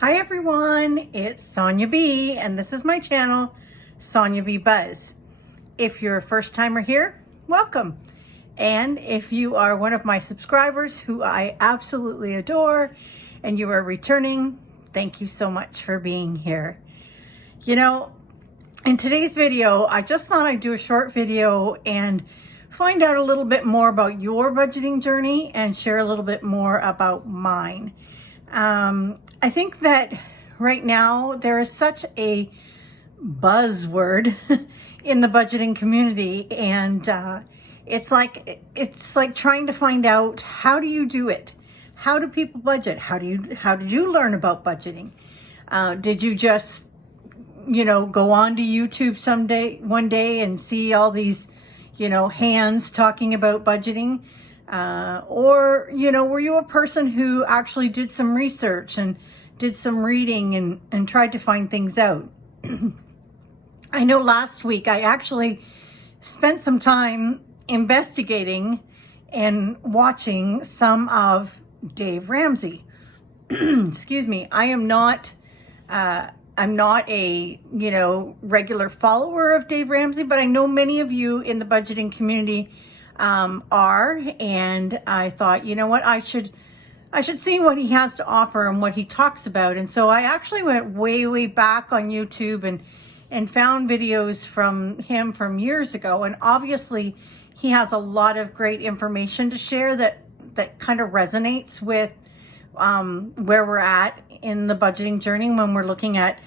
Hi everyone, it's Sonia B, and this is my channel, Sonia B Buzz. If you're a first timer here, welcome. And if you are one of my subscribers who I absolutely adore and you are returning, thank you so much for being here. You know, in today's video, I just thought I'd do a short video and find out a little bit more about your budgeting journey and share a little bit more about mine. I think that right now there is such a buzzword in the budgeting community, and it's like trying to find out, how do you do it? How do people budget? How did you learn about budgeting? Did you just go on to YouTube one day and see all these hands talking about budgeting? Or were you a person who actually did some research and did some reading and tried to find things out? I know last week I actually spent some time investigating and watching some of Dave Ramsey. Excuse me. I'm not a, regular follower of Dave Ramsey, but I know many of you in the budgeting community are, and I thought, you know what, I should see what he has to offer and what he talks about. And so I actually went way back on YouTube and found videos from him from years ago. And obviously he has a lot of great information to share that kind of resonates with where we're at in the budgeting journey, when we're looking at,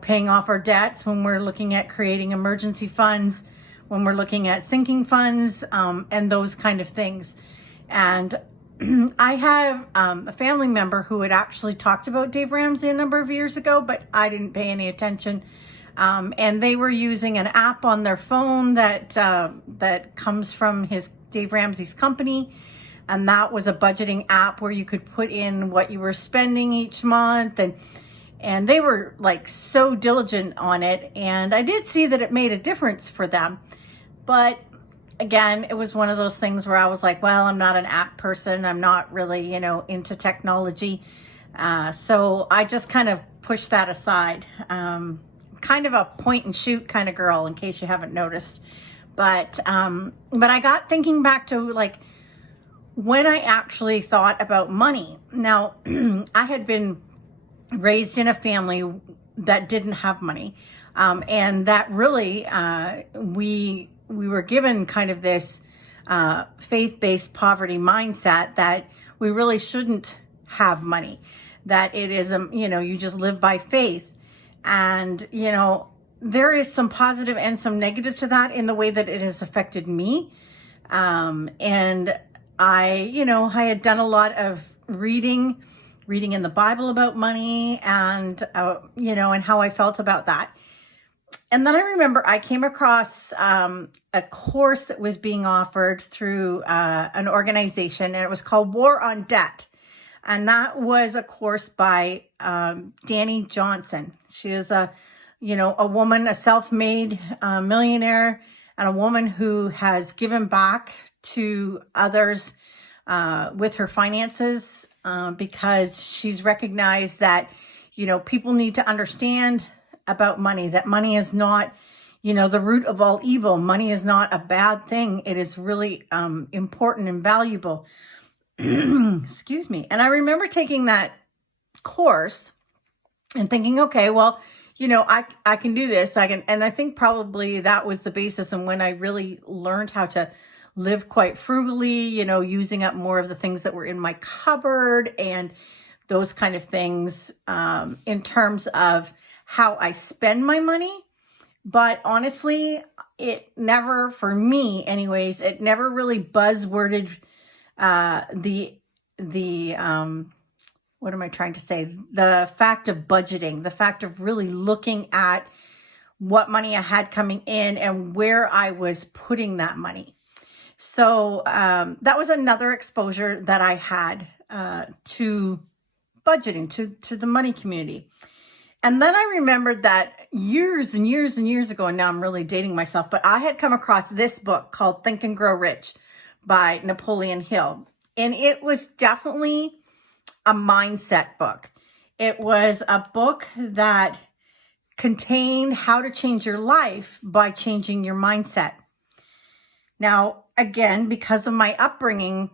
paying off our debts, when we're looking at creating emergency funds, when we're looking at sinking funds, and those kind of things. And I have a family member who had actually talked about Dave Ramsey a number of years ago, but I didn't pay any attention. And they were using an app on their phone that comes from Dave Ramsey's company. And that was a budgeting app where you could put in what you were spending each month. And they were like so diligent on it. And I did see that it made a difference for them. But again, it was one of those things where I was like, well, I'm not an app person. I'm not really, into technology. So I just kind of pushed that aside. Kind of a point and shoot kind of girl, in case you haven't noticed. But I got thinking back to like when I actually thought about money. Now, I had been raised in a family that didn't have money. And that really, we were given kind of this faith-based poverty mindset that we really shouldn't have money, that it is, you just live by faith. And, there is some positive and some negative to that in the way that it has affected me. And I had done a lot of reading in the Bible about money and, and how I felt about that. And then I remember I came across a course that was being offered through an organization, and it was called War on Debt. And that was a course by Dani Johnson. She is a woman, a self-made millionaire, and a woman who has given back to others with her finances because she's recognized that, people need to understand about money, that money is not, the root of all evil. Money is not a bad thing. It is really important and valuable. Excuse me. And I remember taking that course and thinking, okay, well, I can do this. And I think probably that was the basis. And when I really learned how to live quite frugally, using up more of the things that were in my cupboard and those kind of things, in terms of how I spend my money. But honestly, it never, for me anyways, it never really buzzworded what am I trying to say? The fact of budgeting, the fact of really looking at what money I had coming in and where I was putting that money. So that was another exposure that I had to budgeting, to the money community. And then I remembered that years and years and years ago, and now I'm really dating myself, but I had come across this book called Think and Grow Rich by Napoleon Hill. And it was definitely a mindset book. It was a book that contained how to change your life by changing your mindset. Now, again, because of my upbringing,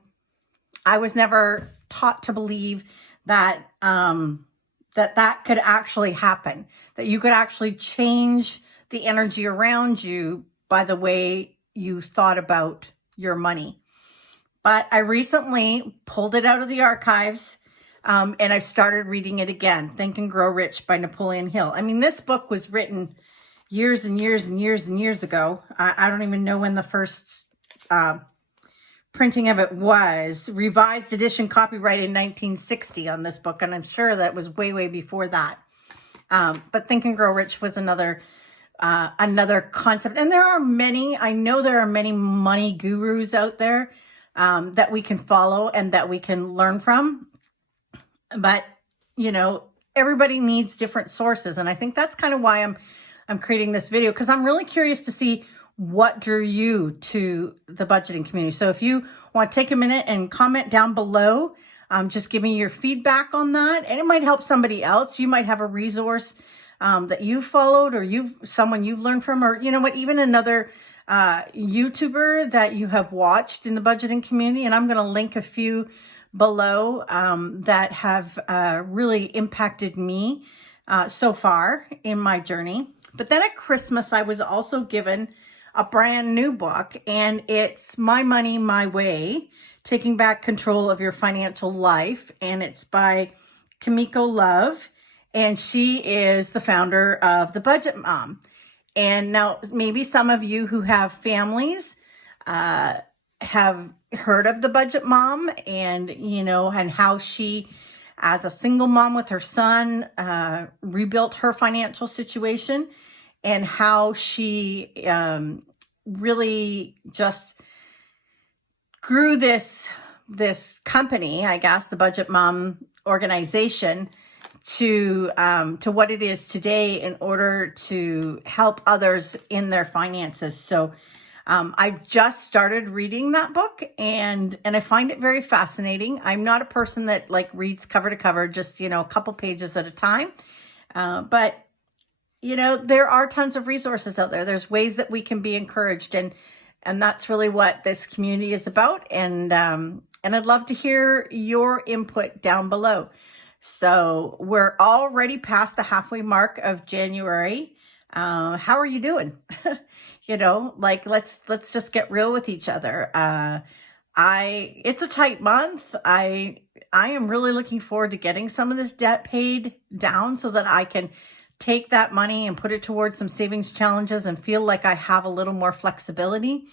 I was never taught to believe that that could actually happen, that you could actually change the energy around you by the way you thought about your money. But I recently pulled it out of the archives, and I started reading it again, Think and Grow Rich by Napoleon Hill. I mean, this book was written years and years and years and years ago. I don't even know when the first printing of it was. Revised edition, copyright in 1960 on this book, and I'm sure that was way, way before that. But Think and Grow Rich was another concept. And there are many, I know there are many money gurus out there that we can follow and that we can learn from. But, you know, everybody needs different sources. And I think that's kind of why I'm creating this video, because I'm really curious to see what drew you to the budgeting community. So if you want to take a minute and comment down below, just give me your feedback on that. And it might help somebody else. You might have a resource that you followed, or someone you've learned from, or you know what, even another YouTuber that you have watched in the budgeting community. And I'm going to link a few below that have really impacted me so far in my journey. But then at Christmas, I was also given a brand new book, and it's My Money, My Way, Taking Back Control of Your Financial Life. And it's by Kimiko Love, and she is the founder of The Budget Mom. And now maybe some of you who have families have heard of The Budget Mom, and, you know, and how she, as a single mom with her son, rebuilt her financial situation, and how she really just grew this company, I guess, the Budget Mom organization, to what it is today in order to help others in their finances. So I've just started reading that book, and I find it very fascinating. I'm not a person that like reads cover to cover, just, you know, a couple pages at a time. But you know, there are tons of resources out there. There's ways that we can be encouraged, and that's really what this community is about. And I'd love to hear your input down below. So we're already past the halfway mark of January. How are you doing? You know, like, let's just get real with each other. It's a tight month. I am really looking forward to getting some of this debt paid down so that I can take that money and put it towards some savings challenges and feel like I have a little more flexibility.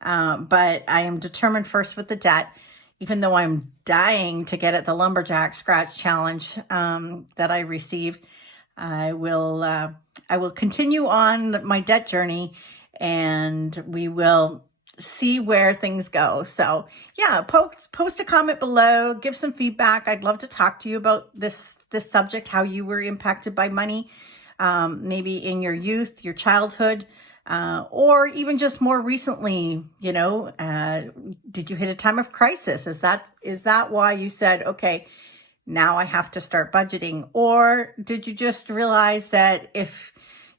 But I am determined first with the debt, even though I'm dying to get at the Lumberjack Scratch Challenge that I received. I will continue on my debt journey, and we will see where things go. So yeah, post a comment below, give some feedback. I'd love to talk to you about this subject, how you were impacted by money, maybe in your youth, your childhood, or even just more recently. You know, did you hit a time of crisis? Is that why you said, okay, now I have to start budgeting? Or did you just realize that if,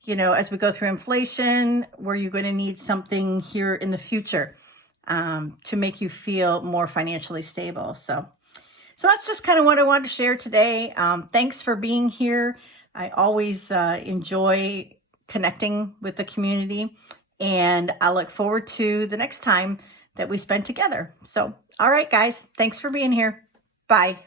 you know, as we go through inflation, were you going to need something here in the future to make you feel more financially stable? So that's just kind of what I wanted to share today. Thanks for being here. I always enjoy connecting with the community, and I look forward to the next time that we spend together. So, all right, guys, thanks for being here. Bye.